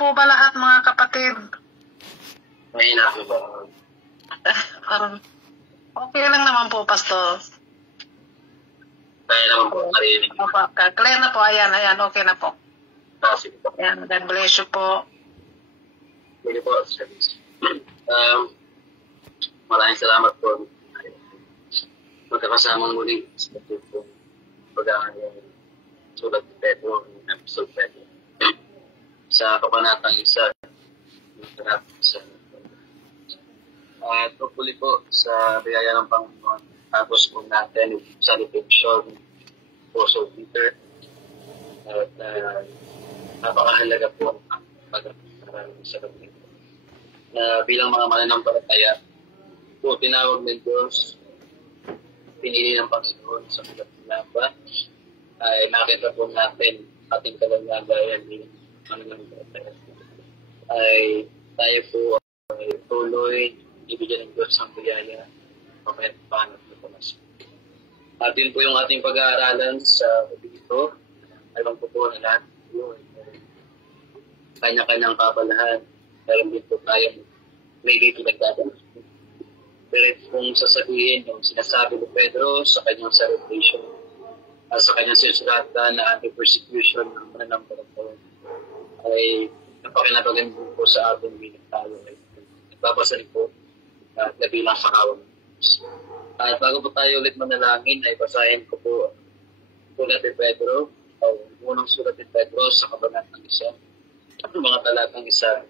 po ba lahat mga kapatid? Mahina po ba? Okay lang naman po, Pastor. Kaya naman po, marinig. Clear na po, ayan, okay na po. Sige po. Ayan, God bless you po. Sige po, service. Maraming salamat po. Magkakasamang muli sa po pag-aaral ng sulat ni Pedro, episode Pedro. Sa kabanatang 1, tungkol po sa biyaya ng Panginoon, tapos po natin yung salutation po so Peter. At napakahalaga po ang pag-aaral sa kapatid. Na bilang mga mananampalataya, po tinawag ng Diyos, pinili ng Panginoon sa mga laba, ay nakita po natin ating kalagayan bilang mananampalataya. Ay tayo po ay tuloy ibigyan ng Diyos ang biyaya kapag paano ito pumasok. At yun po yung ating pag-aaralan sa dito. Alam ko po na lahat po kanya-kanyang kapalahan. Meron din po tayo may dito nagdadala. Pero kung sasabihin yung sinasabi ni Pedro sa kanyang salutation, sa kanyang sinusulatan na anti-persecution ng mananampalataya, ay napakinabagan po sa ating bilang tayo. Nagpapasan po at nabilang sa kawang. At bago po tayo ulit manalangin, ay basahin ko po sulat ni Pedro, o unang sulat ni Pedro sa kabanatang 1, mga talatang 1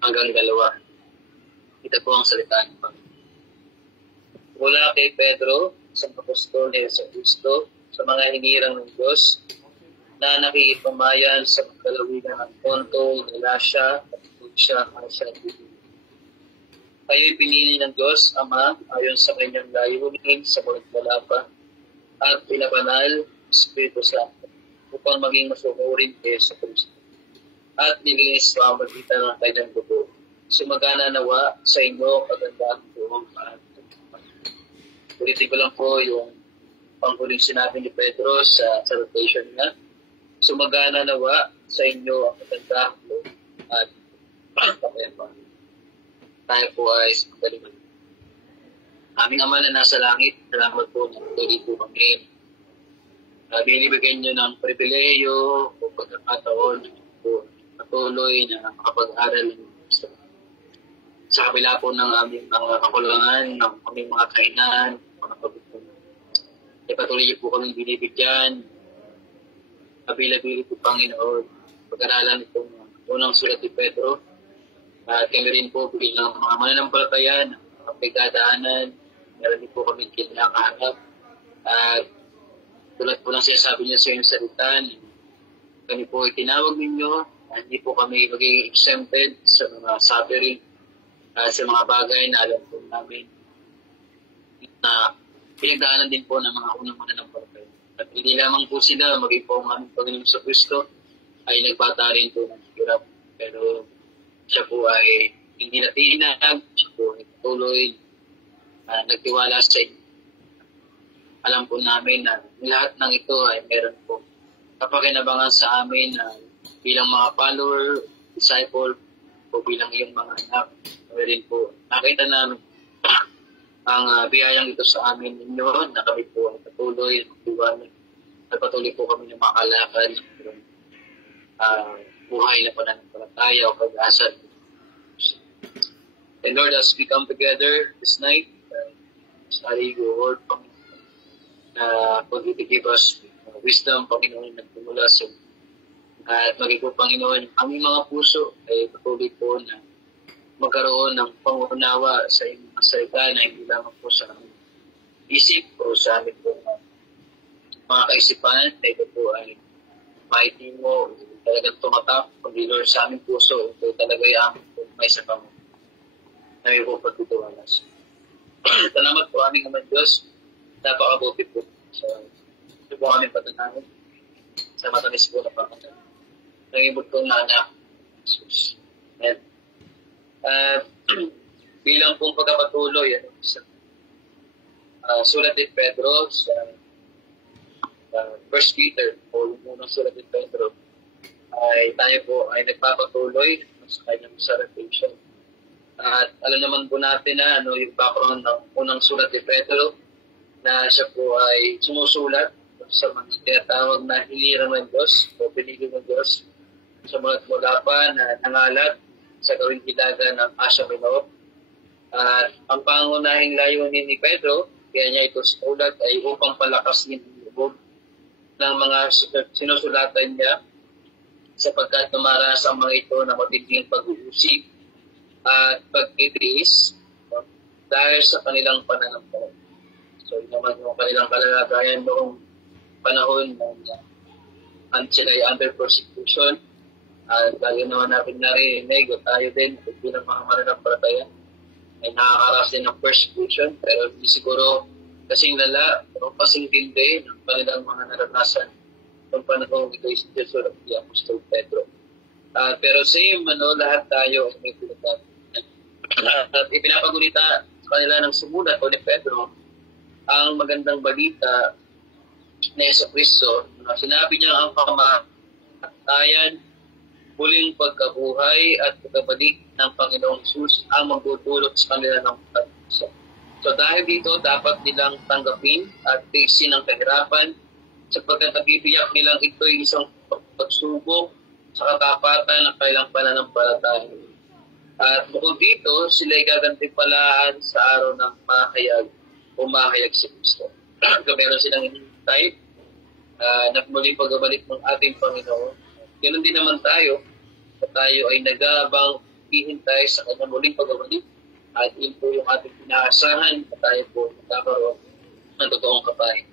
hanggang 2. Ito po ang salita ng Panginoon. Mula kay Pedro, isang apostol ni Jesucristo, sa mga hinirang ng Diyos, na nakikipamayan sa pagkalawigan ng Ponto, Galatia, at Asia, Asia, kayo'y pinili ng Diyos, Ama, ayon sa kanyang layunin sa Malapa at pinabanal Espiritu Santo upang maging masunurin kay Jesucristo. At nilinis sa magitan ng kanyang dugo. Sumagana nawa sa inyo kagandahan buong paano. Ulitin ko lang po yung panghuling sinabi ni Pedro sa salutation niya. Sumagana nawa sa inyo ang kagandahan buong at pangkapayapan. Tayo po ay magdaliman. Aming Ama na nasa langit, salamat po na tuloy po kami. Binibigyan nyo ng pribileyo o pagkakataon po patuloy na makapag-aral sa kabila po ng aming mga kakulangan, ng aming mga kainan, mga pagkukulang. Patuloy po kami binibigyan. Kabila-bili po Panginoon. Pag-aralan itong unang sulat ni Pedro. At kami rin po bilang mga mananampalataya ng mga pagdadaanan, meron din po kami kinakaharap. At tulad po lang sinasabi niya sa iyong salita, kami po itinawag ninyo, hindi po kami magiging exempted sa mga suffering, sa mga bagay na alam po namin na pinagdaanan din po ng mga unang mananampalataya. At hindi lamang po sila, maging po ang aming Panginoon sa Kristo, ay nagbata rin po ng hirap. Pero siya po ay hindi natinag, siya po ay tuloy nagtiwala sa inyo. Alam po namin na lahat ng ito ay meron po kapakinabangan sa amin na bilang mga follower, disciple, o bilang iyong mga anak. Rin po nakita namin ang biyayang ito sa amin ninyo na kami po ay patuloy magtiwala at patuloy po kami na makalakad buhay na pananampalataya o pag-asa. And Lord, as we come together this night, study your word, Panginoon, to give us wisdom, Panginoon, nagpumula sa at maging po, Panginoon, aming mga puso ay patuloy po na magkaroon ng pangunawa sa inyong mga salita na hindi lamang po sa aming isip o sa aming po mga kaisipan na ito po ay mighty mo, talagang tumatak, kundi Lord sa aming puso, ito talaga yung aming po may sa pamo na may po pagtutuwanan. Salamat po aming Ama Diyos, napakabuti po sa ito po aming patanawin sa matamis po na Panginoon. Nangibot ko na anak, Jesus. Amen. Bilang pong pagkapatuloy sa sulat ni Pedro sa 1 Peter o yung unang sulat ni Pedro, ay tayo po ay nagpapatuloy sa kanyang salutation. At alam naman po natin na yung background ng unang sulat ni Pedro na siya po ay sumusulat sa mga tinatawag na hilirang ng Diyos o binigay ng Diyos sa mula pa na nangalat sa gawing hilaga ng Asia Minor. At ang pangunahing layunin ni Pedro, kaya niya ito sulat ay upang palakasin ang loob ng mga sinusulatan niya sapagkat numaranas ang mga ito na matinding pag-uusig at pag-itiis dahil sa kanilang pananampalataya. So, yun naman yung kanilang kalalagayan noong panahon na sila ay under persecution. At lagi naman natin narinig at tayo din bilang mga mananampalataya ay nakakaras din ng persecution, pero hindi siguro kasing lala o kasing tindi ng kanilang mga naranasan ng panahon ito is sulat ni Apostol Pedro. Pero same, lahat tayo ay may pinagdaan. At ipinapagunita sa kanila ng sumulat o ni Pedro ang magandang balita na Yesu Cristo na sinabi niya ang kamatayan, muling pagkabuhay at pagkabalik ng Panginoong Jesus ang magdudulot sa kanila ng pagkakasya. So dahil dito, dapat nilang tanggapin at tiisin ang kahirapan sapagkat nabibiyak nilang ito'y isang pagsubok sa katapatan ng kailang pananampalataya. At bukod dito, sila'y gagantimpalaan sa araw ng mahayag si Kristo. Kung meron silang hinihintay na muling pagbabalik ng ating Panginoon, ganoon din naman tayo na tayo ay nag-aabang hihintay sa kanyang muling pagbabalik at yun po yung ating pinaasahan na tayo po nagkakaroon ng totoong kapahin.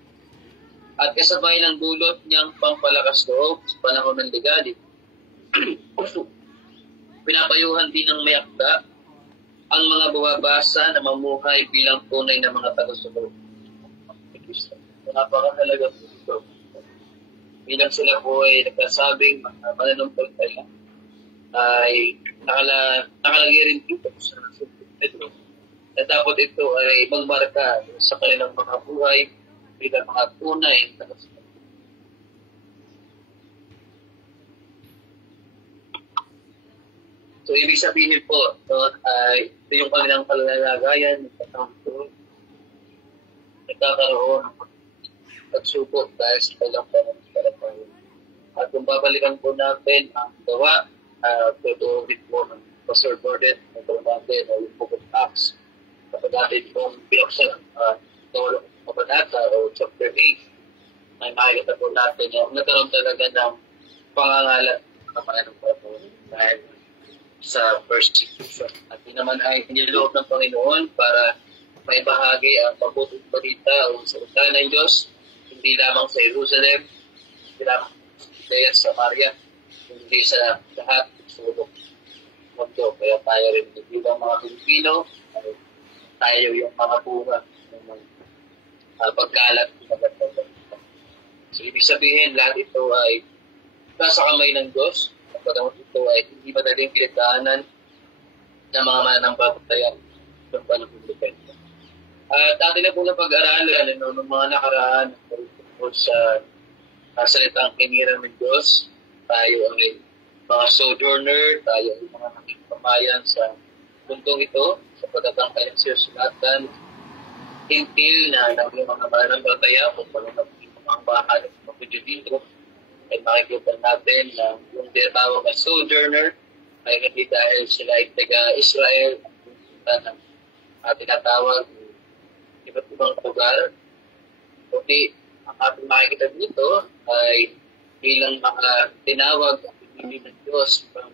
At kasabay ng dulot niyang pampalakas loob sa panahon ng ligali, pinapayuhan din ng may akda ang mga bumabasa na mamuhay bilang tunay na mga tagasunod. Napakahalaga po ito. Bilang sila po ay nagkasabing mananampalataya ay nakalagay rin dito sa Pedro na dapat ito ay magmarka sa kanilang mga buhay bilang mga tunay na tagasunod. So, ibig sabihin po, ay ito yung kanilang kalalagayan, nagkakaroon ng pagsubok dahil sa kailang pananampalataya. At kung babalikan po natin ang gawa, totoo din po ng Pastor Gordon, ng natin, o yung Book of Acts, kapag natin pong binuksan ang kabanata o chapter 8, ay makikita po natin yung nagkaroon talaga ng pangangalan ng pananampalataya dahil sa persecution. At yun naman ay niloob ng Panginoon para may bahagi ang mabuting balita o salita ng Diyos, hindi lamang sa Jerusalem, hindi lamang sa Samaria, hindi sa lahat ng sulok mundo. Kaya tayo rin bilang mga Pilipino, tayo yung mga bunga ng pagkalat ng magandang balita. So, ibig sabihin, lahat ito ay nasa kamay ng Diyos. Pagkakot ito ay hindi madaling pinagdaanan ng mga mananampalataya ng panahon depende. At atin na po na pag-aralan ng mga nakaraan tungkol sa salitang kinirang ng Diyos. Tayo ay mga sojourner, tayo ay mga nakikipamayan sa mundong ito sa pagkatangkalang sinusulatan, hintil na ng mga mananampalataya kung paano naging mga bahay ng mga Judyo dito. Ay makikita natin na yung tinatawag na sojourner ay hindi dahil sila ay taga-Israel at tinatawag iba't ibang lugar. Kundi ang ating makikita dito ay bilang mga tinawag at pinili ng Diyos from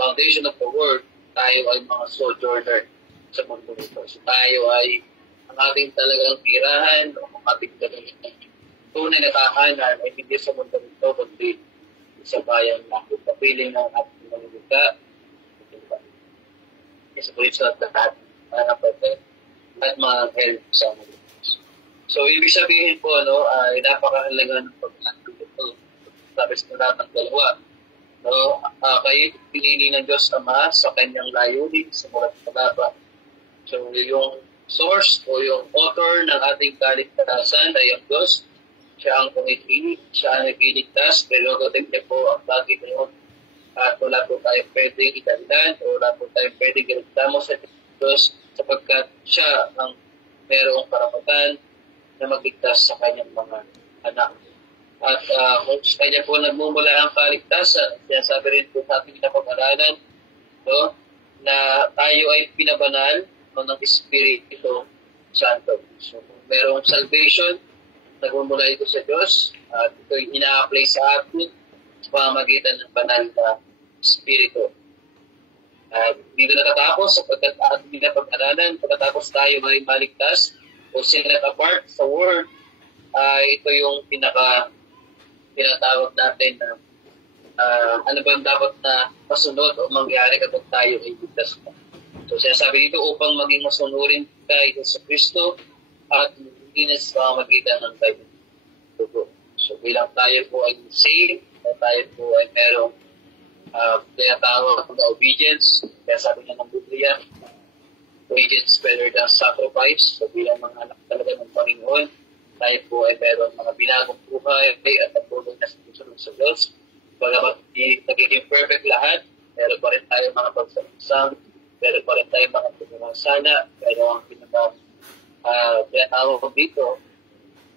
foundation of the world, tayo ay mga sojourner sa mundo nito. So tayo ay ang ating talagang tirahan o ang ating talagang tunay na tahanan ay hindi sa mundo nito, kundi sa bayan na kapiling ng ating manunita. Isa po yung sa lahat at mga help sa mundo. So, ibig sabihin po, ay napakahalaga ng pag-antong ito. Sabi sa talatang 2, kayo pinili ng Diyos Ama sa kanyang layunin sa mga talaba. So, yung source o yung author ng ating kaligtasan ay ang Diyos. Siya ang pumipili, siya ang nagliligtas, pero gating niya po ang bagay na yun. At wala po tayong pwedeng itandan o wala po tayong pwedeng ginagdamo sa Diyos sapagkat siya ang merong karapatan na magligtas sa kanyang mga anak. At kung sa kanya po nagmumula ang kaligtasan, sinasabi rin po sa ating napag-aralan, no, na tayo ay pinabanal ng Espiritu Santo. So kung merong salvation, nagmumula ito sa Diyos, at ito ay ina-apply sa atin sa pamamagitan ng banal na Espiritu. At dito natatapos sapagkat ating napag-aralan, pagkatapos tayo ay maligtas o set apart sa Word, ito yung pinatawag natin na ano ba yung dapat na masunod o mangyari kapag tayo ay ligtas na. So sinasabi dito upang maging masunurin kay Yesu Kristo at hindi na sa pamamagitan ng Bible. So bilang tayo po ay saved, tayo po ay merong tinatawag na obedience, kaya sabi nga ng Biblia, obedience better than sacrifice. So bilang mga anak talaga ng Panginoon, tayo po ay meron mga binagong buhay at natulog na sinusunod sa Diyos. Bagamat nagiging perfect lahat, meron pa rin tayo mga pagsangsang, meron pa rin tayo mga pagmamasana, pero ang pinatawag dito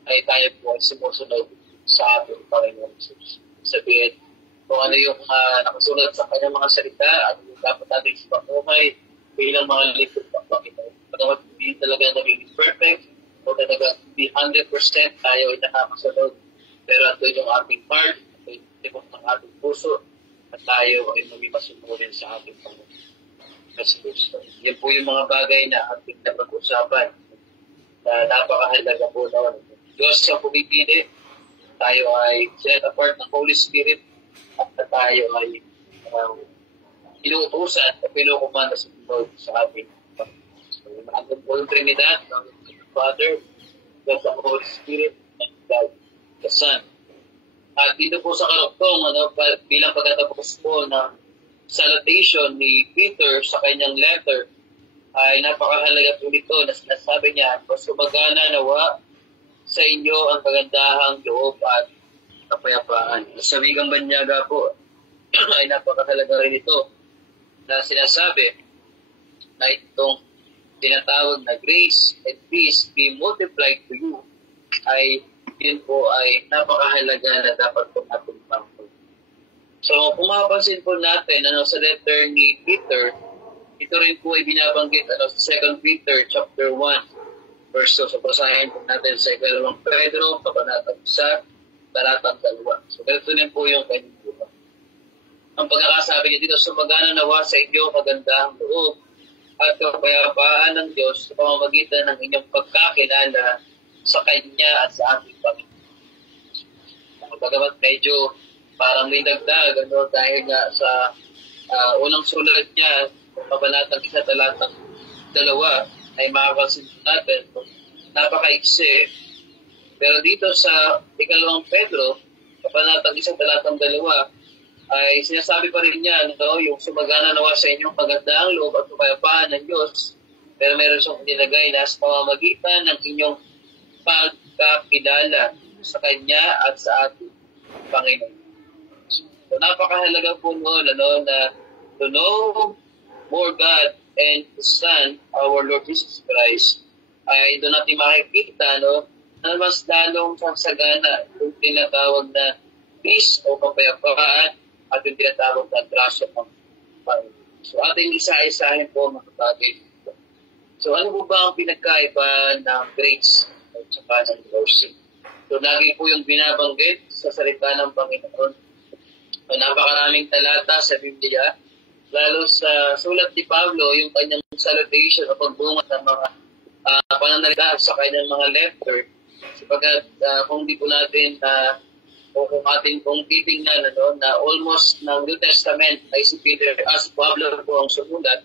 ay tayo po ay sumusunod sa ating Panginoon Jesus. Sabihin, kung ano yung nakasunod sa kanyang mga salita at yung dapat natin sa pangumay bilang mga lingkod ng Panginoon. Bagamat hindi talaga naging perfect o talaga hindi 100% tayo ay nakakasunod, pero ito yung ating heart, ito yung tibok ng ating puso at tayo ay maging masunurin sa ating Panginoon. Yan po yung mga bagay na ating napag-usapan na napakahalaga po na Diyos ang pumipili, tayo ay set apart ng Holy Spirit at tayo ay inuutusan at pinukumanda sa Lord sa ating Panginoon. So, ang buong Trinidad ng Father, God the Holy Spirit, and God the Son. At dito po sa karuktong, bilang pagkatapos po ng salutation ni Peter sa kanyang letter, ay napakahalaga po nito na sinasabi niya, "Sumagana nawa sa inyo ang kagandahang loob at kapayapaan." Sa Wigang Banyaga po ay napakahalaga rin ito na sinasabi na itong tinatawag na grace and peace be multiplied to you ay yun po ay napakahalaga na dapat po natin pangko. So kung mapapansin po natin sa letter ni Peter, ito rin po ay binabanggit sa 2 Peter chapter 1 verse 2. So basahin po natin sa 2 Pedro kabanatang 1 talatang 2. So ganito rin po yung kanyang buka. Ang pagkakasabi niya dito, "Sumagana nawa sa inyo kagandahang loob at kapayapaan ng Diyos sa pamamagitan ng inyong pagkakilala sa Kanya at sa ating Panginoon." Bagamat medyo parang may dagdag, dahil nga sa unang sulat niya, kabanatang 1 talatang 2, ay makapansin natin, napakaiksi. Pero dito sa 2 Pedro, kabanatang 1 talatang 2, ay sinasabi pa rin niya, yung "Sumagana nawa sa inyong pagandahang loob at kapayapaan ng Diyos." Pero meron siyang nilagay na sa pamamagitan ng inyong pagkakilala sa Kanya at sa ating Panginoon. So, napakahalaga po noon na to know more God and His Son, our Lord Jesus Christ, ay doon natin makikita na mas lalong sagsagana yung tinatawag na peace o kapayapaan at yung tinatawag na grasya ng Panginoon. So ating isa-isahin po mga bagay dito. So ano po ba ang pinagkaiba ng grace at saka ng mercy? So lagi po yung binabanggit sa salita ng Panginoon. So, napakaraming talata sa Biblia, lalo sa sulat ni Pablo, yung kanyang salutation o pagbungat ng mga pananalita sa kanyang mga letter. Sapagkat kung di po natin o kung ating pong titingnan na almost ng New Testament ay si Peter as Pablo po ang sumulat.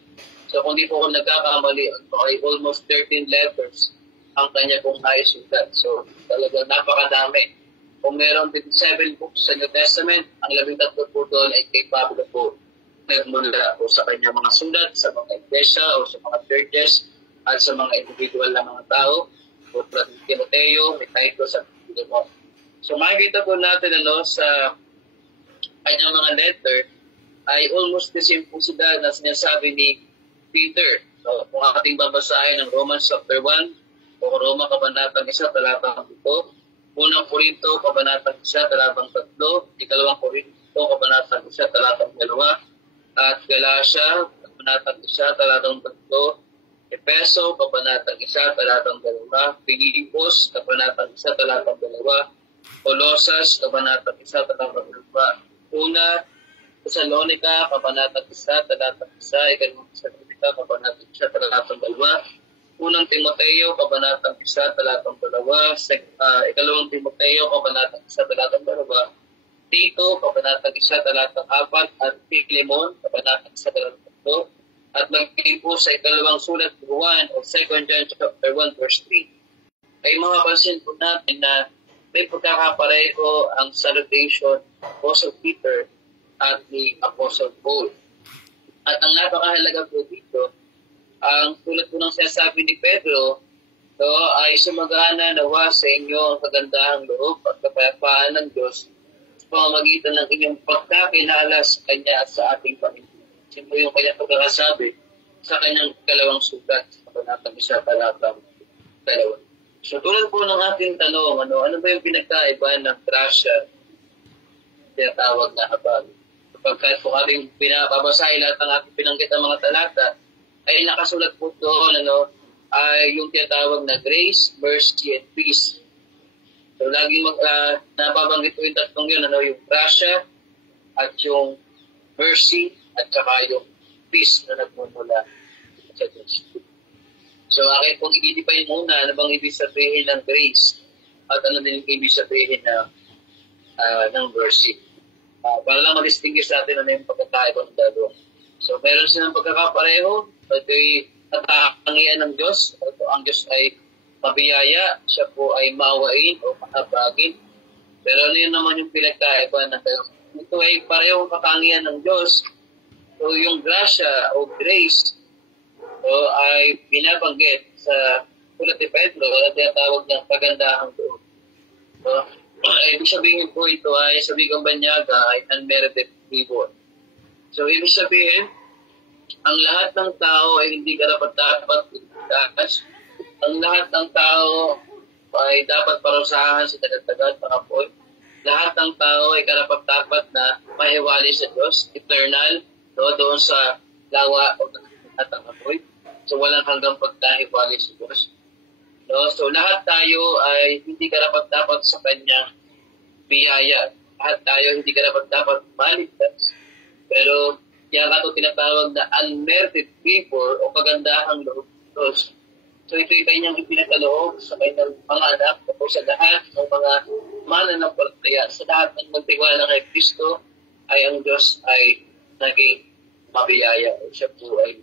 So kung di po ako nagkakamali, ay almost 13 letters ang kanya pong naisulat. So talagang napakadami. Kung meron 27 books sa New Testament, ang 13 po doon ay kay Pablo po nagmula po sa kanya mga sulat, sa mga iglesia o sa mga churches at sa mga individual na mga tao. O Timoteo, may Titus at Philemon. So makikita po natin sa kanyang mga letter ay almost the same po sila na sinasabi ni Peter. So kung ating babasahin ng Romans chapter 1 o Roma kabanatang 1 talatang 7, unang Korinto kabanatang 1 talatang 3, ikalawang Korinto kabanatang 1 talatang 2, at Galatia kabanatang 1 talatang 3, Epeso kabanatang 1 talatang 2, Pilipos kabanatang 1 talatang 2, Colosas kabanatang 1 talatang 2, Una Thessalonica kabanatang 1 talatang 1, ikalawang Thessalonica kabanatang 1 talatang 2, unang Timoteo kabanatang 1 talatang 2, ikalawang Timoteo kabanatang 1 talatang 2, Tito kabanatang 1 talatang 4, at Philemon kabanatang 1 talatang 3, at magpili po sa ikalawang sulat 1 o 2 John chapter 1 verse 3 ay mapapansin po natin na may pagkakapareho ang salutation ng Apostle Peter at ni Apostle Paul. At ang napakahalaga po dito, ang tulad po ng sinasabi ni Pedro, ay sumagana nawa sa inyo ang kagandahang loob at kapayapaan ng Diyos sa pamamagitan ng inyong pagkakilala sa Kanya at sa ating Panginoon. Sino yung kanyang pagkakasabi sa kanyang ikalawang sulat sa kabanatang 1 talatang 2. So tulad po ng ating tanong, ano ba yung pinagkaiba ng grasya, tinatawag na habag? Pagkat po ating pinababasahin lahat ng ating pinanggit ng mga talata, ay nakasulat po doon, ay yung tinatawag na grace, mercy, and peace. So laging nababanggit po yung tatlong yun, yung grasya, at yung mercy, at saka yung peace na nagmumula sa Diyos. So akin pong i-define muna ano bang ibig sabihin ng grace at ano din yung ibig sabihin ng mercy. Para lang ma-distinguish natin ano yung pagkakaiba ng dalawa. So meron silang pagkakapareho, pagkay katangian ng Diyos. Ang Diyos ay mabiyaya, siya po ay maawain o mahabagin. Pero ano yun naman yung pinagkaiba ng dalawa? Ito ay parehong katangian ng Diyos. So yung grasya o grace ay binabanggit sa sulat ni Pedro na tinatawag ng kagandahang loob. Ibig sabihin po ito ay sa Bigang Banyaga ay unmerited favor. So ibig sabihin, ang lahat ng tao ay hindi karapat-dapat iligtas. Ang lahat ng tao ay dapat parusahan sa tagatagad mga po. Lahat ng tao ay karapat-dapat na mahiwali sa Diyos, eternal, doon sa lawa o at ang apoy. So walang hanggang pagkahiwali sa Diyos. So lahat tayo ay hindi karapat-dapat sa kanyang biyaya. Lahat tayo hindi karapat-dapat maligtas. Pero kaya ito tinatawag na unmerited favor o kagandahang loob ng Diyos. So ito yung kanyang ipinakaloob sa kanyang mga anak o sa lahat ng mga mananampalataya. Sa lahat ng magtiwala kay Kristo ay ang Diyos ay naging mabiyaya. Siya po ay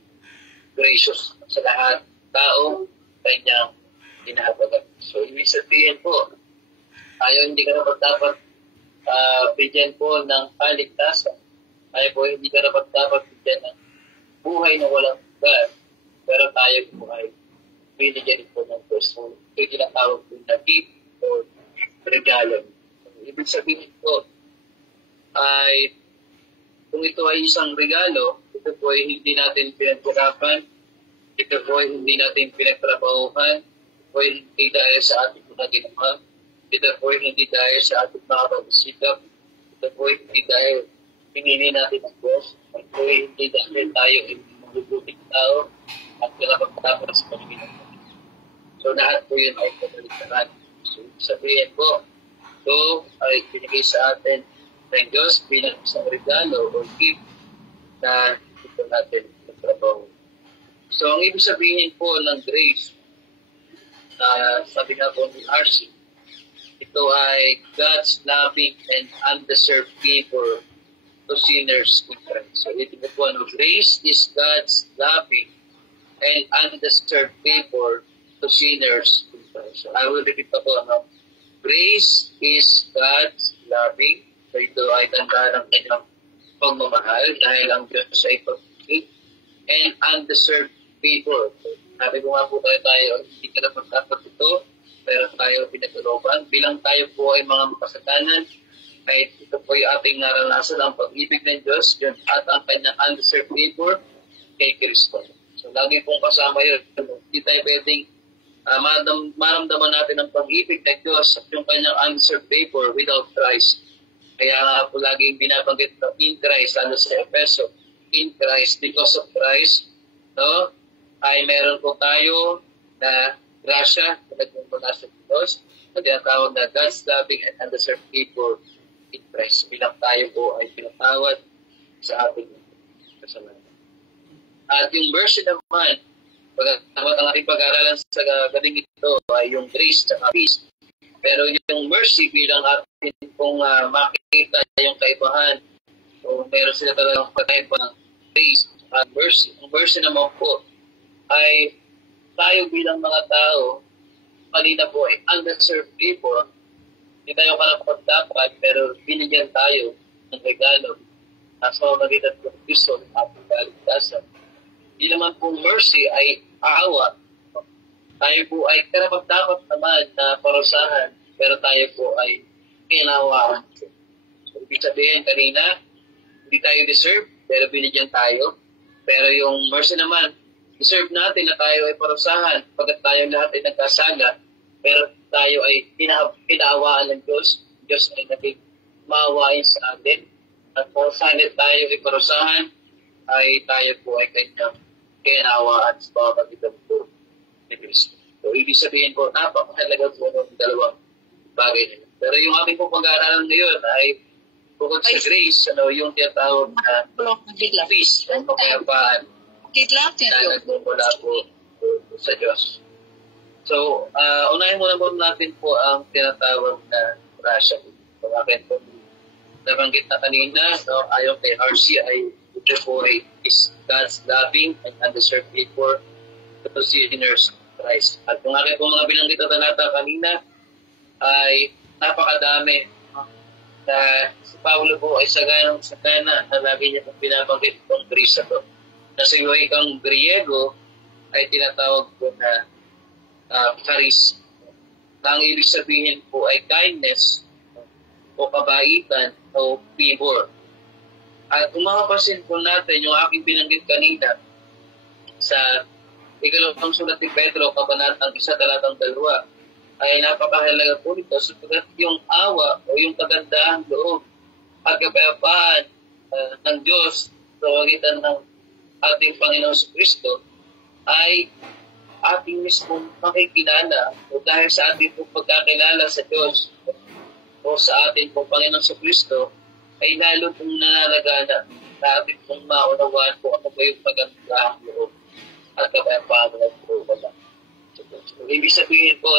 gracious sa lahat tao kanyang hinahabagan. So ibig sabihin po, tayo hindi dapat bigyan po ng kaligtasan. Tayo po hindi dapat bigyan ng buhay na walang hanggan. Pero tayo po ay binigyan po ng Diyos. So ito tinatawag po na gift or regalo. So, ibig sabihin po ay kung ito ay isang regalo, ito po ay hindi natin pinagkurapan, ito po ay hindi natin pinagtrabahuhan, ito po ay hindi dahil sa ating mga ginawa, ito po ay hindi dahil sa ating mga pagsisikap, ito po ay hindi dahil pinili natin ang Diyos, ito po ay hindi dahil tayo ay mabubuting tao at kalapag-tapos sa Panginoon. So lahat po yun ay pagkaligtaran. So sabihin po, ito ay binigay sa atin ng Diyos bilang isang regalo o gift na ito natin trabaho. So, ang ibig sabihin po ng grace, sabi nga po ni RC, ito ay God's loving and undeserved favor to sinners in Christ. So, ito po grace is God's loving and undeserved favor to sinners in Christ. So, I will repeat po, grace is God's loving. So, ito ay tanda ng kanyang pagmamahal dahil ang Diyos ay pag-ibig and undeserved favor. Sabi ko nga po tayo, hindi ka dapat ito, meron tayo pinagkalooban. Bilang tayo po ay mga makasalanan, ay ito po yung ating naranasan ang pag-ibig ng Diyos yun, at ang kanyang undeserved favor kay Kristo. So, lagi pong kasama yun. Hindi tayo pwedeng maramdaman natin ang pag-ibig ng Diyos at yung kanyang undeserved favor without Christ. Kaya nga po laging binabanggit na in Christ, lalo sa Efeso, in Christ, because of Christ, no, ay meron po tayo na grasya na nagmumula sa Diyos na tinatawag na God's loving and undeserved favor in Christ. Bilang tayo po ay pinatawad sa ating kasalanan. At yung verse naman, pagkatapos ang ating pag-aaralan sa gabing ito ay yung grace at peace. Pero yung mercy bilang atin pong makikita yung kaibahan. So, meron sila talagang pagkaiba ng grace at mercy. Ang mercy naman po ay tayo bilang mga tao, kanina po ay undeserved people. Hindi tayo karapat-dapat, pero binigyan tayo ng regalo na sa magitan ng Kristo ng ating kaligtasan. Hindi naman po mercy ay awa. Tayo po ay karapat-dapat naman na parusahan, pero tayo po ay kinawaan. So, ibig sabihin kanina, hindi tayo deserve, pero binigyan tayo. Pero yung mercy naman, deserve natin na tayo ay parusahan pagkat tayo lahat ay nagkasala, pero tayo ay pinaawaan ng Diyos. Diyos ay naging maawain sa atin. At kung saan tayo ay parusahan, ay tayo po ay kanyang kinawaan sa pamamagitan po ni Kristo. So, ibig sabihin po, napakahalaga po ng dalawang bagay nila. Pero yung ating po pag-aaralan ngayon ay bukod sa grace, yung tinatawag na peace, ang kapayapaan na nagmumula po sa Diyos. So, unahin muna natin po ang tinatawag na grasya. So, akin po nabanggit na kanina, ayon kay RC ay ito po is God's loving and undeserved favor to sinners Christ. At kung akin po mga binanggit na talata kanina ay napakadami na si Paulo po ay sagana na lagi niya pong binabanggit itong grace na ito. Na sa wikang Griego ay tinatawag po na charis. Na ang ibig sabihin po ay kindness o kabaitan o favor. At kung makapasin po natin yung aking binanggit kanina sa ikalawang sulat ni Pedro, kabanatang 1, talatang 2, ay napakahalaga po nito sapagkat yung awa o yung kagandahang loob at kapayapaan ng Diyos sa pagitan ng ating Panginoon sa Kristo ay ating mismong makikilala o dahil sa ating pong pagkakilala sa Diyos o sa ating pong Panginoon sa Kristo ay lalo pong nananagana na ating pong maunawaan po ano ba yung pagkakilahang loob at kapayapaan ng po wala. So, ibig sabihin po,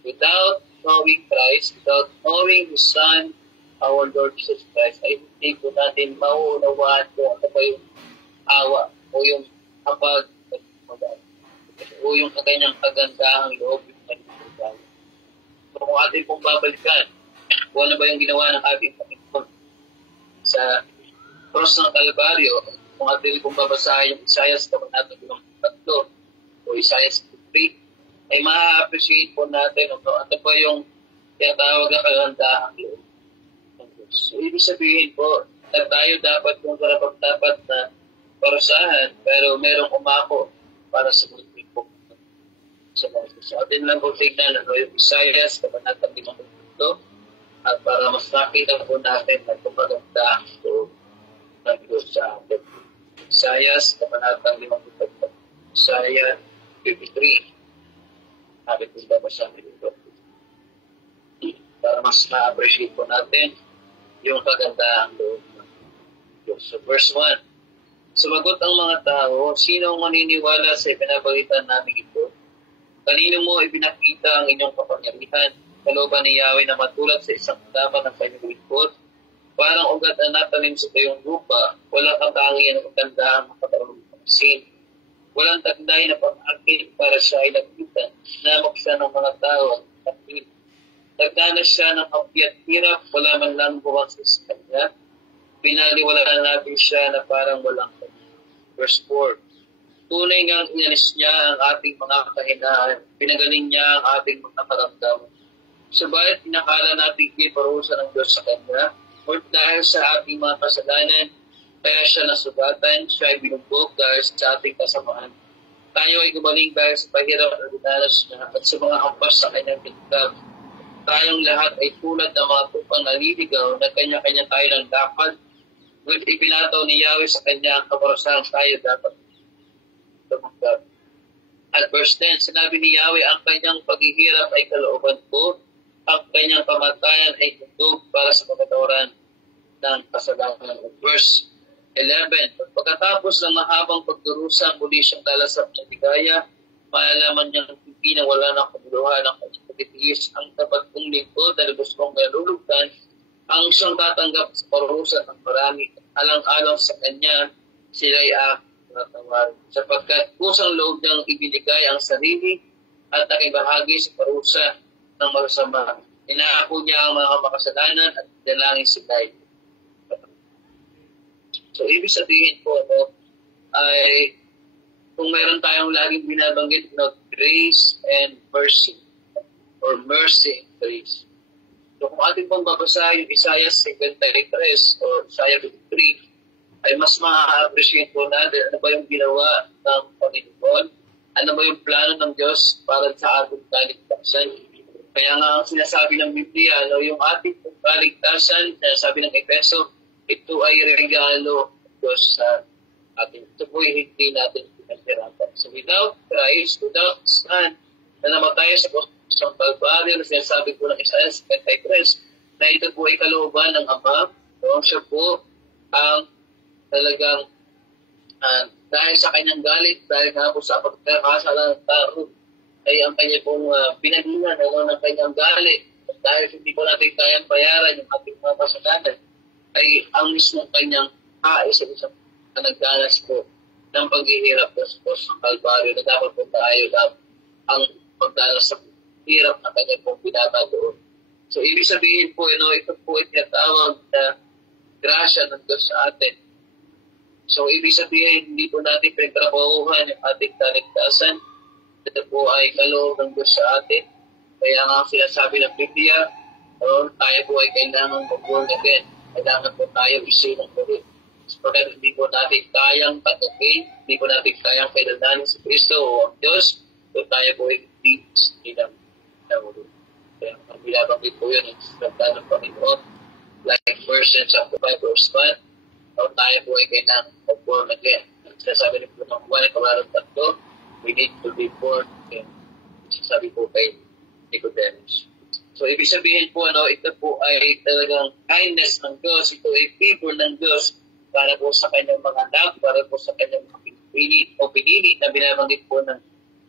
without knowing Christ, without knowing His Son, our Lord Jesus Christ, ay hindi po natin mauunawaan po ano ba yung awa o yung kapag o yung kanyang kagandahang loob yung kanyang. So, kung ating pong babalikan, kung ano ba yung ginawa ng ating Panginoon sa cross ng Kalbaryo, kung ating pong babasahin yung Isaias kabanatang 3 o Isaias 3, ay ma-appreciate po natin ano po yung tinatawag na kagandahang loob ng Diyos. So, ibig sabihin po na tayo dapat yung karapat-dapat na parusahan, pero merong umako para sa mundo po. So, atin lang po tignan yung Isaias kabanatang 5 at para mas nakita po natin na kumaganda po ng Diyos sa atin. Isaias kabanatang 5, Isaiah 53. Sabi po ba sa amin ito? Para mas na-appreciate po natin yung kagandahan loob ng Diyos. So, verse 1. Sumagot ang mga tao, sino ang maniniwala sa ipinabagitan namin ito? Kanino mo ipinakita ang inyong kapangyarihan? Kalooban ni Yahweh na matulad sa isang dapat ng kanyang lingkod. Parang ugat na natanim sa tuyong lupa, walang katangian ng magandang makatarong pagkasin. Walang tagday na pang-akit para siya ay nagkitan. Namak siya ng mga tao at nakit. Nagdanas siya ng kampi at hirap, wala man lang buwang sa kanya. Pinaliwala natin siya na parang walang kanya. Verse 4. Tunay ngang inalis niya ang ating mga kahinaan. Pinagaling niya ang ating mga karamdaman. Subalit, pinakala natin iparusa ng Diyos sa Kanya. Or dahil sa ating mga kasalanan, kaya siya nasugatan, siya ay binugbog dahil sa ating kasamaan. Tayo ay gumaling dahil sa pahirap na dinanas niya at sa mga hampas sa Kanyang tingkab. Tayong lahat ay tulad ng mga tupang naliligaw na kanya-kanya tayo ng dapat. Ngunit ipinataw ni Yahweh sa Kanya ang kaparusahan tayo dapat tumanggap. At verse 10, sinabi ni Yahweh, ang Kanyang paghihirap ay kalooban ko, ang Kanyang kamatayan ay tundog para sa pagkatawaran ng kasalanan. Verse 11, pagkatapos ng mahabang pagdurusa, muli siyang dalasap ng bigaya, malalaman niyang hindi na wala ng kabuluhan ng kanyang pagtitiis, ang tapat kong lingkod na lubos kong nalulugtan, ang siyang tatanggap sa parusa ng marami, alang-alang sa kanya, sila'y natawar. Sapagkat kusang loob niyang ibinigay ang sarili at nakibahagi sa parusa ng masama. Inaako niya ang mga makasalanan at dalangin sila'y. So, ibig sabihin po, ay kung mayroon tayong laging binabanggit na grace and mercy, or mercy and grace. So, kung ating pong babasahin yung Isaiah 53 or Isaiah 53, ay mas ma-appreciate po natin ano ba yung ginawa ng Panginoon, ano ba yung plano ng Diyos para sa ating kaligtasan. Kaya nga ang sinasabi ng Biblia, yung ating kaligtasan, sinasabi ng Efeso, ito ay regalo ng Diyos sa atin. Ito po ay hindi natin pinaghirapan. So without Christ, without Son, na namatay sa Kalbaryo, na sinasabi po ng Isaiah 53, na ito po ay kalooban ng Ama. So, siya po ang talagang dahil sa kanyang galit, dahil nga po sa pagkakasala ng tao, ay ang kanya pong pinaglingan ng kanyang galit. Dahil hindi po natin kayang bayaran yung ating mga kasalanan, ay ang mismong kanyang isa-isang nagdanas po ng paghihirap sa post ng Kalbaryo na dapat po tayo ang pagdanas sa hirap na kanya pong binata doon. So, ibig sabihin po, ito po ay tinatawag na grasya ng Diyos sa atin. So, ibig sabihin, hindi po natin pinagtrabahuhan yung ating kaligtasan. Ito po ay kaloob ng Diyos sa atin. Kaya nga sinasabi ng Biblia, tayo po ay kailangan mag-born again. Kailangan po tayo isinang muli. Sapagkat hindi po natin kayang tanggapin, hindi po natin kayang kailanganin si Kristo o ang Diyos, kung tayo po ay hindi isinang muli. Kaya ang bilabanggit po yun, ang salita ng Panginoon, like verse chapter 5 verse 1, tayo po ay kailangan mag-born again. Sinasabi niyo po ng 1 kamarang 3, we need to be born again. Sinasabi po kay Nicodemus. So, ibig sabihin po, ito po ay talagang kindness ng Diyos, ito ay favor ng Diyos para po sa kanyang mga anak, para po sa kanyang mga pinili na binabanggit po ng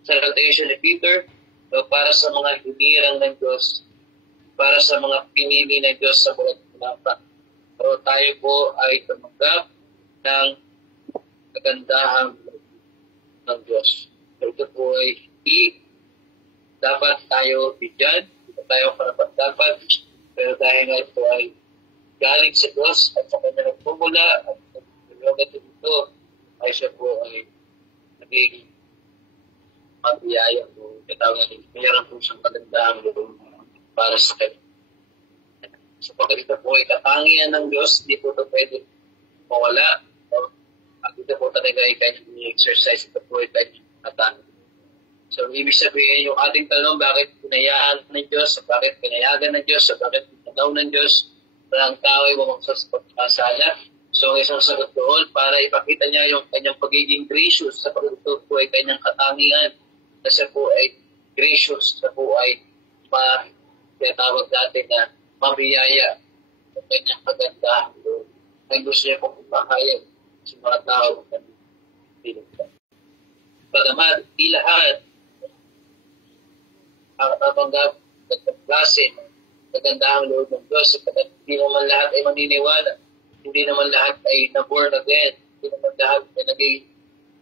salutation ni Peter, para sa mga hinirang ng Diyos, para sa mga pinili ng Diyos sa bulat mapa. So, tayo po ay tumanggap ng kagandahang ng Diyos. So, ito po ay hindi dapat tayo bigyan, ito tayo karapat-dapat, pero dahil nga ito ay galing sa Diyos at sa kanya nagpumula at nagpumula ito ay siya po ay naging mabiyaya po. Katawag natin, mayroon po siyang kagandahan para sa kanya. So pag ito po ay katangian ng Diyos, hindi po ito pwede mawala. At ito po talaga ay kanyang exercise, ito po ay kanyang katangian. So, ibig sabihin, yung ating tanong, bakit pinayaan ng Diyos, bakit pinayagan ng Diyos, bakit pinagaw ng Diyos, na ang tao ay bumagsak sa pagkakasala. So, ang isang sagot doon, para ipakita niya yung kanyang pagiging gracious, sa pagkakito po ay kanyang katangian, na siya po ay gracious, siya po ay tinatawag natin na mabiyaya, yung kanyang kagandahan doon. Ang gusto niya pong ipahayag sa mga tao na pinagkat. Pagamat, di lahat nakatatanggap ng klase ng kagandahang loob ng Diyos, sapagkat hindi naman lahat ay maniniwala, hindi naman lahat ay na-born again, hindi naman lahat ay naging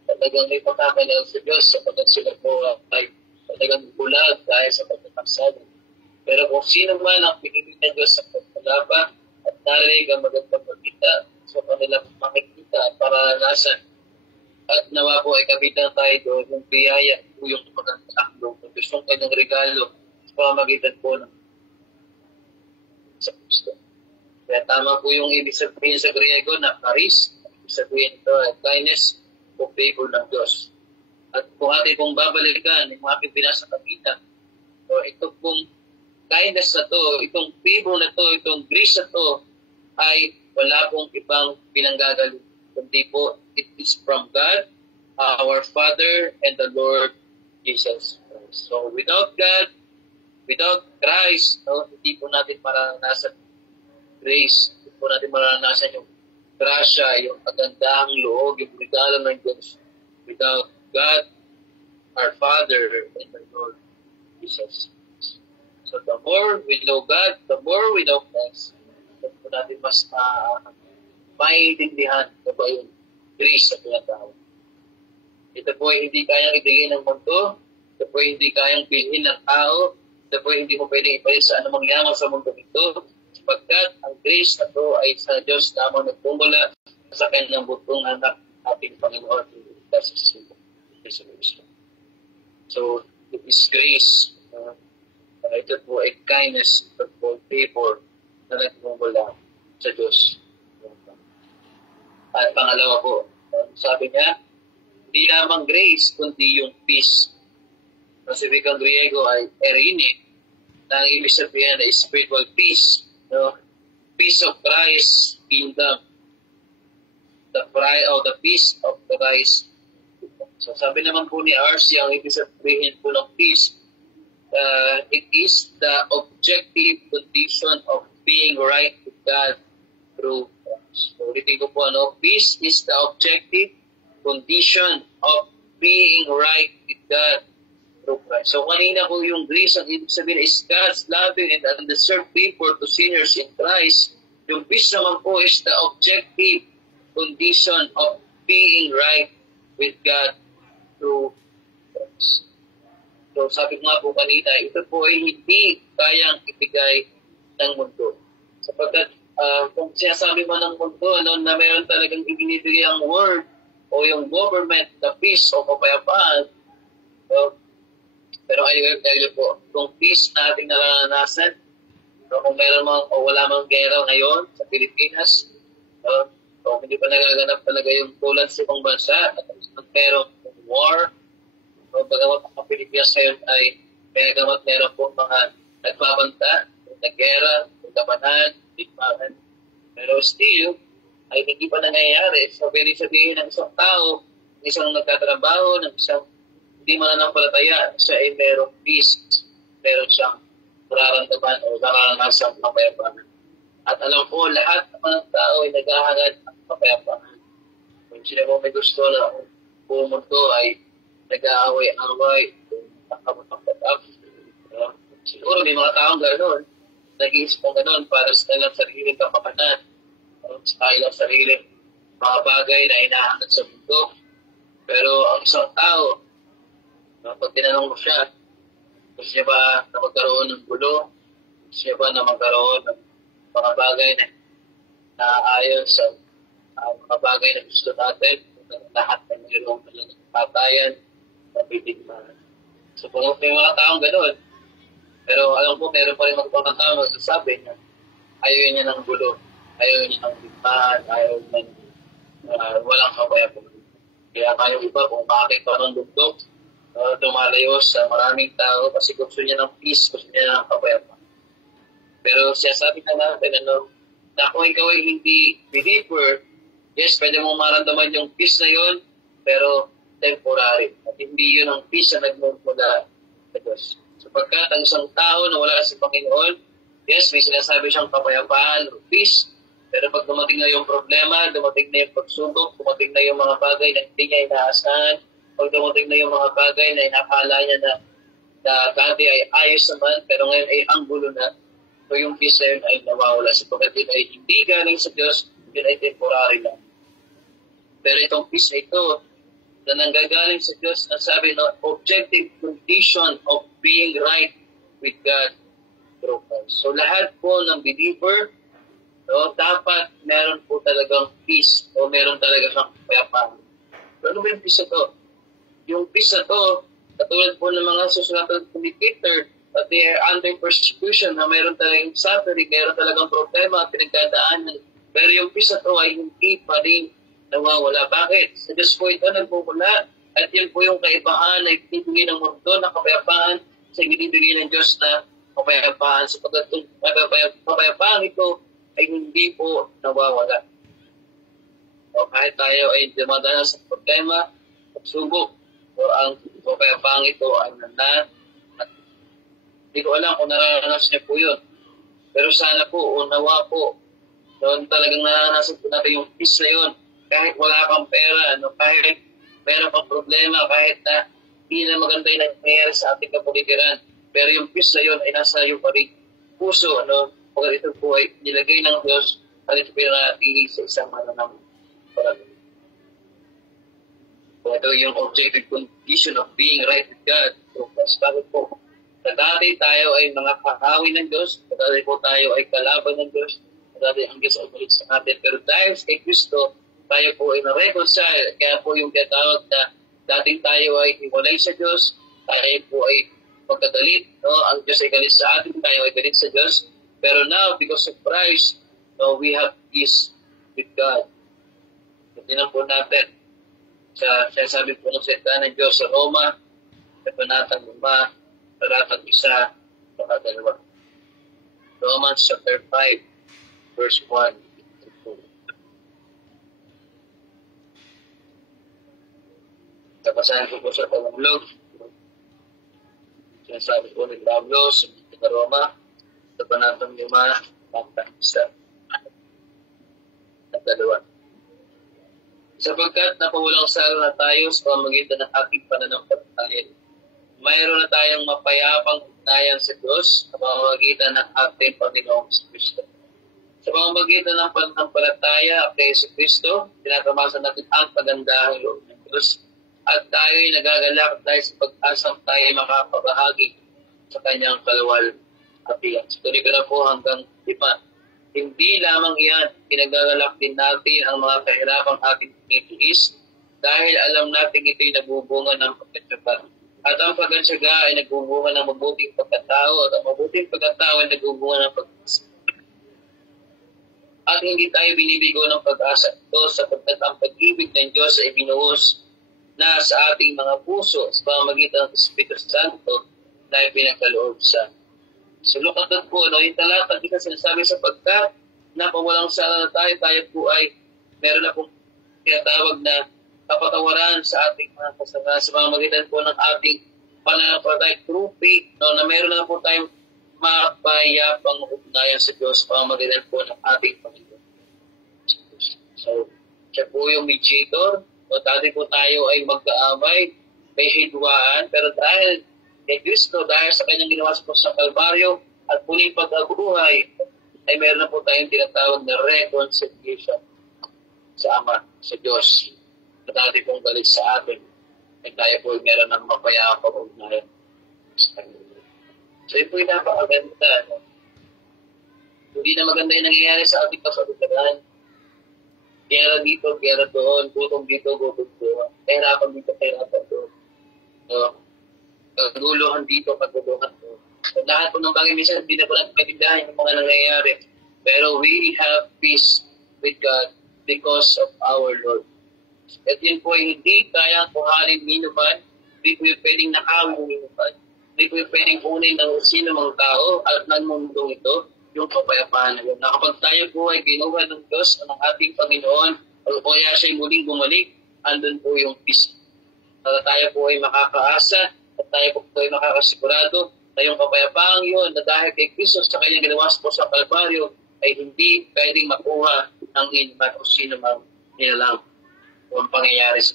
talagang may pagkakalaw sa Diyos, sapagkat sila po ay talagang bulag dahil sa pagkakasala. Pero kung sino man ang pinili ng Diyos sa pagkalaba at narinig ang magandang pagkita, so kanilang makikita at paranasan At nawa po ay kapitan tayo doon, yung biyaya po yung pagkakaklo, yung gustong kanyang regalo sa pamamagitan po ng sa gusto. Kaya tama po yung ibig sabihin sa Griego na charis, ibig sabihin ito ay kindness o favor ng Diyos. At kung ating pong babalikan, yung aking binasa kanina, so ito pong kindness na to, itong favor na to, itong grace na to, ay wala pong ibang pinanggagaling. Kundi po, it is from God, our Father, and the Lord Jesus Christ. So without God, without Christ, no, hindi po natin maranasan grace, hindi po natin maranasan yung grasya, yung kagandahang loob, yung regalo ng Diyos. Without God, our Father, and the Lord Jesus Christ. So the more we know God, the more we know Christ, hindi po natin mas maiintindihan na ba yung grace sa pinatawag. Ito po ay hindi kayang ibigay ng mundo, ito po ay hindi kayang bilhin ng tao, ito po ay hindi mo pwedeng ipalit sa anumang yaman sa mundo ito, sapagkat ang grace na ito ay sa Diyos lamang nagtungkula sa kanyang butong anak ating Panginoon sa Kristo. So, it is grace. Ito po ay kindness, ito po favor na nagtungkula sa Diyos. At pangalawa po, sabi niya, hindi lamang grace, kundi yung peace. Ang sibikang Griego ay erine, na ang ibig sabihin na spiritual peace. No? Peace of Christ, kingdom. The peace of Christ. So sabi naman po ni R.C., ang ibig sabihin po ng peace, it is the objective condition of being right with God through Christ. So ulitin ko po, peace is the objective condition of being right with God through Christ. So kanina po yung grace, ang ibig sabihin is God's loving and undeserved favor to sinners in Christ. Yung peace naman po is the objective condition of being right with God through Christ. So sabi ko nga po kanina, ito po ay hindi kayang ibigay ng mundo. Sapagkat kung sinasabi mo ng mundo na mayroon talagang ibinibigay ang word o yung government na peace o kapayapaan, pero I will tell you po, kung peace natin naranasan, kung meron mang o wala mang gera ngayon sa Pilipinas, kung hindi pa nagaganap talaga yung tulad sa ibang bansa, at merong war, bagamat ang Pilipinas ngayon ay meron po mga nagbabanta, naggera, nagkabanan, digmaan. Pero still, ay hindi pa nangyayari. So, pwede sabihin ng isang tao, isang nagtatrabaho, ng isang hindi mananampalataya, siya ay merong peace, meron siyang nararamdaman o nararanasan ng kapayapaan. At alam ko, lahat ng mga tao ay naghahangad ng kapayapaan. Kung sila mo may gusto na buong mundo ay nag-aaway-away, nakamatang-patap. Siguro may mga taong gano'n, nag-iisip ng gano'n para sa kanilang sariling kapakanan, sa kanilang sariling mga bagay na hinahangad sa mundo. Pero ang isang tao, pag tinanong mo siya, gusto niya ba na magkaroon ng gulo? Gusto niya ba na magkaroon ng mga bagay na naayon sa mga bagay na gusto natin? Lahat na mayroong patayan, nabitigman. So kung may mga taong gano'n, pero alam ko, meron pa rin mga tao magsasabi na ayaw niya ng gulo, ayaw niya ng bigman, ayaw niya walang kapayapaan. Kaya kayo iba, kung bakit pa ng lugdog, dumalayo sa maraming tao kasi gusto niya ng peace, gusto niya ng kapayapaan. Pero siya sabi na natin, na kung ikaw ay hindi believer, yes, pwede mong maramdaman yung peace na yun, pero temporary. At hindi yun ang peace na nagmumula sa Diyos. Sapagkat ang isang tao na wala sa Panginoon, yes, may sinasabi siyang kapayapaan o peace, pero pag dumating na yung problema, dumating na yung pagsubok, dumating na yung mga bagay na hindi niya inaasahan, pag dumating na yung mga bagay na inakala niya na dati ay ayos naman, pero ngayon ay ang gulo na, so yung peace na yun ay nawawala. Sapagkat yun ay hindi galing sa Diyos, yun ay temporary lang. Pero itong peace na ito, na nanggagaling sa Diyos, na sabi na objective condition of being right with God through Christ. So lahat po ng believer, dapat meron po talagang peace o meron talaga siyang kapayapaan. Ano ba yung peace na to? Yung peace na to, katulad po ng mga susunatan ni Peter, that they are under persecution, na mayroon talagang suffering, mayroon talagang problema, pinagdadaanan. Pero yung peace na to ay hindi pa rin nawawala. Bakit? Sa Diyos po ito nagmumula, at yan po yung kaibahan na ibinibigay ng mundo na kapayapaan sa ibinibigay ng Diyos na kapayapaan. Sapagkat itong kapayapaan ito ay hindi po nawawala. O kahit tayo ay dumadanas sa problema, pagsubok, o ang kapayapaan ito ay hindi ko alam kung naranasan niya po yun. Pero sana po, unawa po, noon talagang naranasan po natin yung peace na yun. Kahit wala kang pera, kahit meron kang problema, kahit na hindi na maganda yung nangyayari sa ating kapaligiran. Pero yung peace na yun ay nasa iyo pa rin puso. Pag ito po ay nilagay ng Diyos at ito pinanatili sa isang mananang parang. So, ito yung objective condition of being right with God. So, bakit po? Sa dati tayo ay mga kahawi ng Diyos, sa dati po tayo ay kalaban ng Diyos, sa dati ang Diyos ay ulit sa atin. Pero dahil kay Kristo, tayo po ay na-reconcile. Kaya po yung tinatawag na dating tayo ay hiwalay sa Diyos, tayo po ay pagkagalit. Ang Diyos ay galit sa atin, tayo ay galit sa Diyos. Pero now, because of Christ, we have peace with God. Tingnan po natin sa sabi po ng salita ng Diyos sa Roma, sa Panatang 5, talatang 1, saka 2. Romans chapter 5, verse 1. Tapasahan ko po sa Tagalog. Sinasabi po ni Pablo sa Roma, sa Panatang 5, talatang 1 at 2. Sapagkat napawalang sala na tayo sa pamamagitan ng ating pananampalataya, mayroon na tayong mapayapang ugnayan sa Diyos sa pamamagitan ng ating Panginoong Kristo. Sa pamamagitan ng pananampalataya kay Kristo, tinatamasa natin ang pagandahang loob ng Diyos at tayo ay nagagalak dahil sa pag-asang tayo ay makapabahagi sa kanyang kalawalhatian. So, tuloy ko na po hanggang 5. Hindi lamang iyan, pinagagalak din natin ang mga kahirapang ating tinitiis dahil alam natin ito'y nagbubunga ng pagkatsaga. At ang pagkatsaga ay nagbubunga ng mabuting pagkatao at ang mabuting pagkatao ay nagbubunga ng pag-asa. At hindi tayo binibigo ng pag-asa ito sapagkat ang pag-ibig ng Diyos ay binuhos na sa ating mga puso sa pamamagitan ng Espiritu Santo na ipinagkaloob sa sulukatan po, yung talatang isa sinasabi sapagkat napawalang sala na tayo po ay meron na pong tinatawag na kapatawaran sa ating mga kasama sa pamamagitan po ng ating pananampalataya through faith, na meron na po tayong mapayapang ugnayan sa Diyos sa pamamagitan po ng ating Panginoon. So, siya po yung mediator, dati po tayo ay magkaamay, may hidwaan, pero dahil kay Kristo, dahil sa kanyang ginawa sa Kalbaryo at muling pag-abuhay, ay meron na po tayong tinatawag na reconciliation sa Ama, sa Diyos. At dati pong galit sa atin, ay tayo po meron ng mapayapang ugnayan sa Kanya. So, yun po yung napakaganda. Hindi na maganda yung nangyayari sa ating kasalukuyan. Gera dito, gera doon, gutom dito, gutom doon. Kahirapan dito, kahirapan doon. So, kaguluhan dito, kaguluhan doon. So, lahat po ng bagay, minsan hindi na po natin maintindihan yung mga nangyayari. Pero we have peace with God because of our Lord. At yun po ay hindi kayang kuhanin minuman, hindi po yung pwedeng nakawin minuman, hindi po yung pwedeng kunin ng sino mang tao at ng mundong ito, yung kapayapaan na yun. Na kapag tayo po ay ginuha ng Diyos ng ating Panginoon, o kaya siya'y muling bumalik, andun po yung peace. At tayo po ay makakaasa, at tayo po ay makakasigurado na yung kapayapaan yun na dahil kay Kristo sa kanyang ginawa po sa Kalbaryo ay hindi pwedeng makuha ng inuman o sino man nilalang o ang pangyayari sa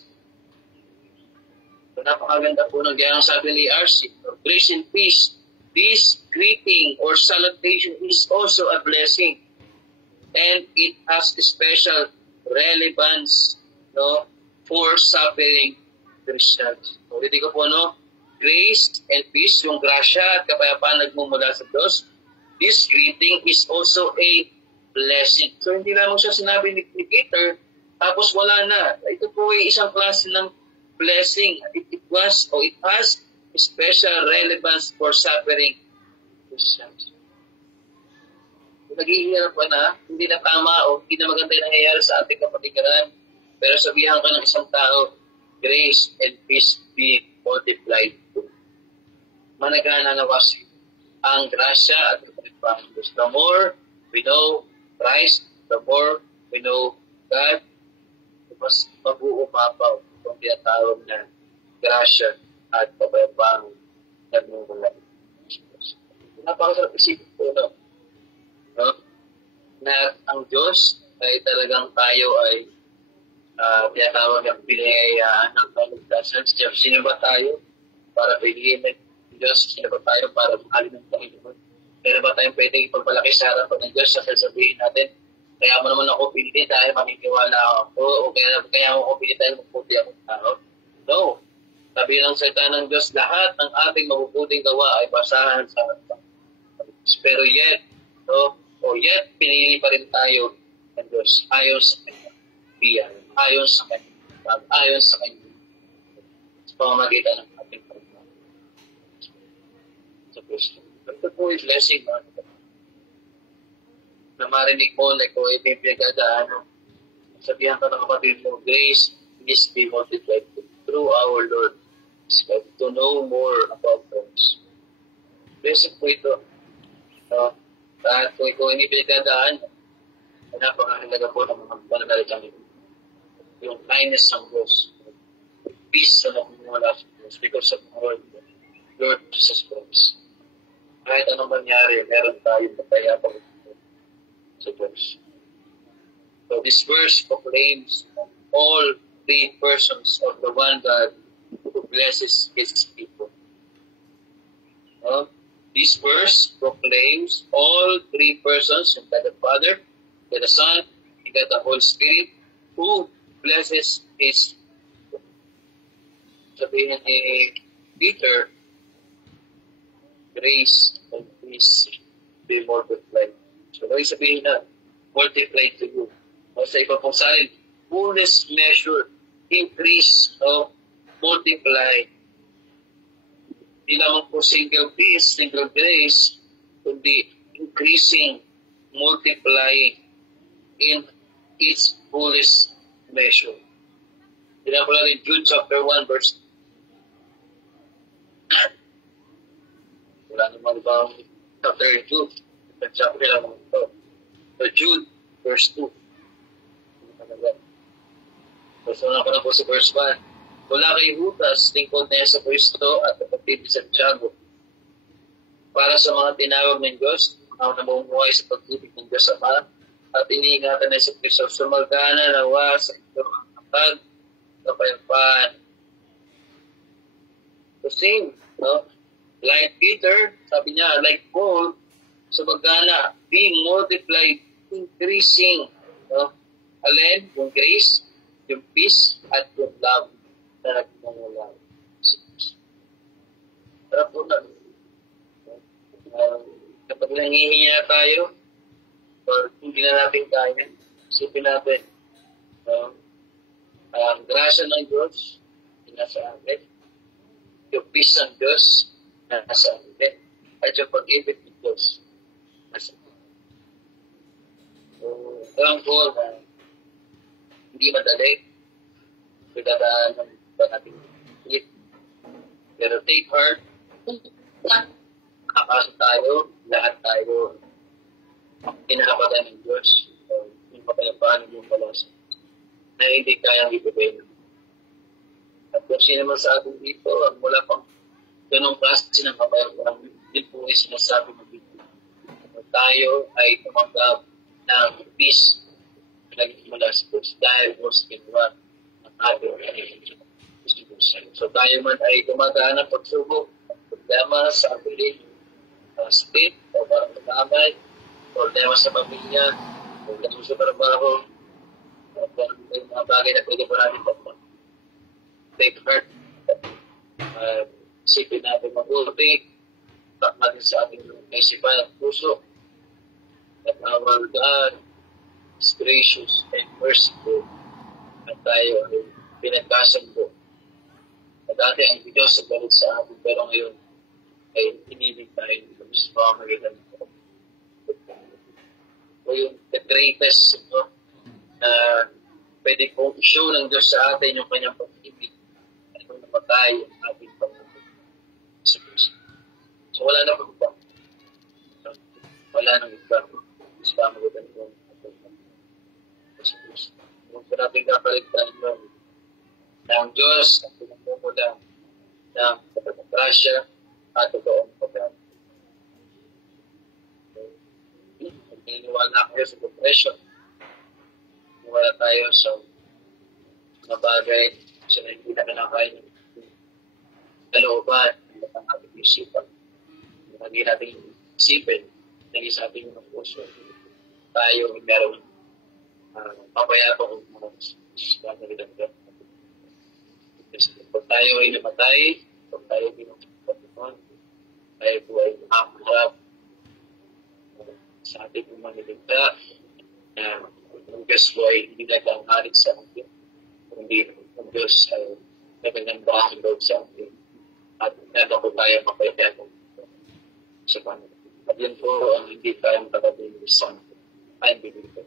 so, napakaganda po ng gayang sabi ni R.C. Grace and peace. This greeting or salutation is also a blessing and it has a special relevance for suffering Christians. So, hindi ko po, grace and peace, yung grasya at kapayapaan nagmumula sa Diyos. This greeting is also a blessing. So, hindi lamang siya sinabi ni Peter Tapos wala na. Ito po ay isang klase ng blessing. It has special relevance for suffering Christians. Kung naghihirap ka na, hindi na tama o hindi na maganda yung nangyayari sa ating kapatigaran, pero sabihan ka ng isang tao, grace and peace be multiplied to. Managana nawa siya ang grasya at ang Diyos. The more we know Christ, the more we know God, mas mag-uumapaw kung tinatawag na grasya at kapayapang nagmumula. Napakasarap isipin po, no? Na ang Diyos ay talagang tayo ay tinatawag ang pinayayaan ng kaligtasan. Sino ba tayo para piliin ng Diyos? Sino ba tayo para mahalin ng Panginoon? Sino ba tayo pwede ipagmalaki sa harapan ng Diyos? Sasabihin natin, kaya mo naman ako pinili dahil maniniwala ako o kaya mo ako pinili dahil mabuti akong tao. No. Sabi ng salita ng Diyos, lahat ng ating mabubuting gawa ay basahan sa harapan. Pero yet, pinili pa rin tayo ng Diyos ayon sa kanya. Ayon sa kanya. Ayon sa kanya. Sa pamamagitan ng ating Panginoon. Sa Kristo. Ito po ay blessing, na marinig mo na ikaw ay pinagdadaan, sabihan ka ng kapatid mo, grace is be multiplied through our Lord. To know more about us. Blessing po ito. At kung ikaw ay pinagdadaan, napakahalaga po ng mga pananalig kami. Yung kindness ng Diyos. Peace na nakumula sa Diyos because of our Lord Jesus Christ. Kahit anong mangyari, meron tayong kapayapang sa Diyos. So this verse proclaims all three persons of the one God who blesses His people. This verse proclaims all three persons, God the Father, God the Son, and God the Holy Spirit, who blesses His people. Sabihin ni Peter, grace and peace be multiplied. So, sabihin na, multiply to you. O sa iba pong salin, fullness measure, increase, multiply. Hindi lamang po single peace, single grace, kundi increasing, multiplying in its fullest measure. Tinapo natin Jude chapter 1 verse 2. Wala naman ibang chapter 2. Chapter lang ito. So Jude, verse 2. So na ko na po sa verse 1. Wala kay Judas, lingkod na sa Kristo at kapatid ni Santiago. Para sa mga tinawag ng Diyos, mga namumuhay sa pag-ibig ng Diyos Ama, at iniingatan na sa Kristo, sumagana nawa sa ito ang kapag, kapayapaan. The same, no? Like Peter, sabi niya, like Paul, sumagana, being multiplied, increasing, no? Alin, yung grace, yung peace, at yung love na nagmumula. Sarap po na. Kapag nangihinga tayo, or hindi na natin kaya, isipin natin, ang grasya ng Diyos, nasa atin, yung peace ng Diyos, nasa atin, at yung pag-ibig ng Diyos, nasa atin. So, alam ko na hindi madali, pagdadaan ba natin ulit. Pero take heart, kakasa tayo, lahat tayo, inahapagan ng Diyos, yung kapayapaan yung balas, na hindi kayang ibigay. At kung sino man sa atin dito, mula pang ganong klase ng kapayapaan, din po ay sinasabi mo dito. Tayo ay tumanggap ng peace na mula sa Diyos dahil po sa ginawa ng ating so tayo man ay gumagaan ng pagsubok, problema sa abiling state o pagkakamay, problema sa pamilya, problema sa trabaho, mga bagay na pwede pa natin pagpapag. Take heart, isipin natin mabuti, tak natin sa ating isipan at puso, that our God is gracious and merciful at tayo ay pinagkasundo. Na dati ang Diyos sa galit sa atin, pero ngayon ay inilig tayo sa pamamagitan nito. So yung the greatest na pwede pong i-show ng Diyos sa atin yung kanyang pag-ibig at kung namatay ang ating pag-ibig sa Diyos. So wala na pang iba. Wala nang iba sa pamamagitan nito. Kung po natin kapaligtan yun, na ang Diyos ang pinagmumula ng pagkakrasya at totoong pagkakrasya. Niniwala kayo sa depression. Niniwala tayo sa mga bagay sa hindi na kinakain ng kalooban ng ating isipan. Hindi natin isipin, hindi sa ating mga puso. Tayo ay meron papayapa kung mga nagdagdag. Pag tayo ay namatay, pag tayo ay pinagpapatuan, tayo po ay makakarap sa ating maniligta na ang Diyos po ay hindi nagkakalit sa atin. Kundi ang Diyos ay nagkakang loob sa atin. At nato po tayo mapayapa sa Panginoon. At yun po ang hindi tayo makakabili sa unbeliever.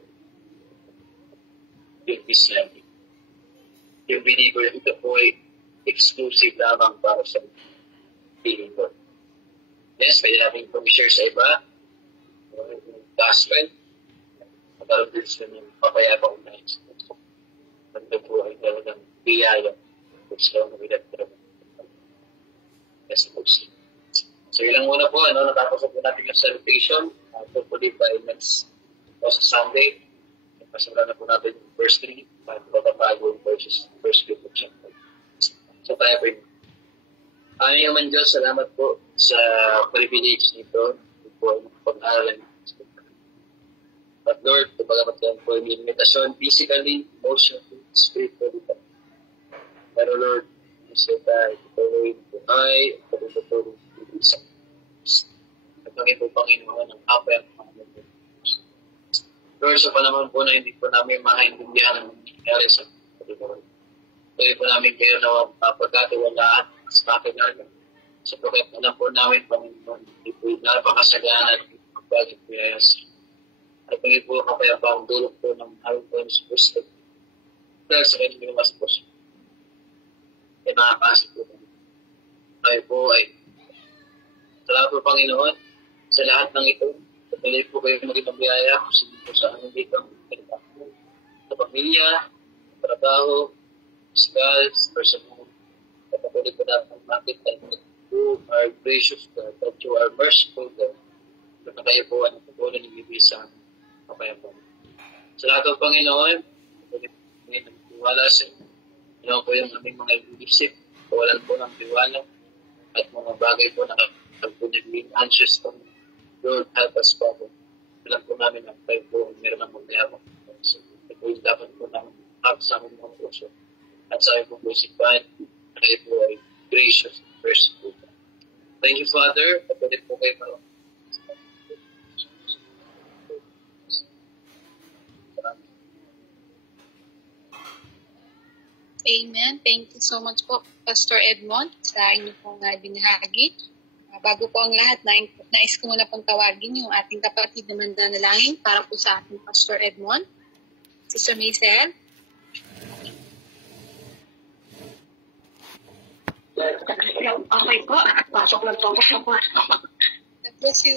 Yung Christianity. Yung believer, ito po ay exclusive lamang para sa believer. Yes, pwede natin itong share sa iba. Yung gospel. Magkaroon din sila ng papayapa kung nais. Ito po ay talagang biyaya. Kung sila ang nabidagdag. Yes, po siya. So, ilang muna po, natapos po natin yung salutation. Hopefully by next Sunday. Pasura na po natin yung verse 3, pagbabago yung verses, verse 3 po siya. So tayo po yun. Aming naman Diyos, salamat po sa privilege nito. Ito po ay pag-aaral. But Lord, kapag po may limitasyon, physically, emotionally, spiritually. Pero Lord, gusto tayo, ituloy po ay, ituloy po isa. At ang ito, Panginoon, ang kapay ang Panginoon. Lord, sa panahon po na hindi po namin maintindihan ang nangyayari sa Panginoon. Tuloy po namin kayo na mapagkatiwalaan sa kakilala. Sa pagkat alam po namin, Panginoon, hindi po yung napakasaganan ng pagbagit po yayas. At pagkat po kapayapang dulog po ng mahal po ng Kristo. Dahil sa kanyang lumas po siya. Kaya nakakasip po kami. Tayo po ay salamat po, Panginoon, sa lahat ng ito. Patuloy po kayo maging mabiyaya kung sino po sa anong dito sa pamilya, sa trabaho, sa personal. Patuloy po natin makita na you are gracious God, that you are merciful God. Na tayo po ang patuloy ng bibig sa kapayapang. Sa lahat ng Panginoon, patuloy po ngayon ng tiwala sa inyo po yung aming mga isip, kawalan po ng tiwala, at mga bagay po na nagpunagin anxious po. Lord, help us, Father. Alam po namin ang tayo po meron ng magayabang. So, ito yung dapat po namin sa aming mga puso. At sa aming po isipan, tayo po ay gracious and merciful. Thank you, Father. Patuloy po kayo marami. Amen. Thank you so much po, Pastor Edmond, sa inyo pong binahagi. Bago po ang lahat, nais ko muna pong tawagin yung ating kapatid na mananalangin para po sa ating Pastor Edmond. Sister Maisel. Okay po. Pasok lang po. God bless you.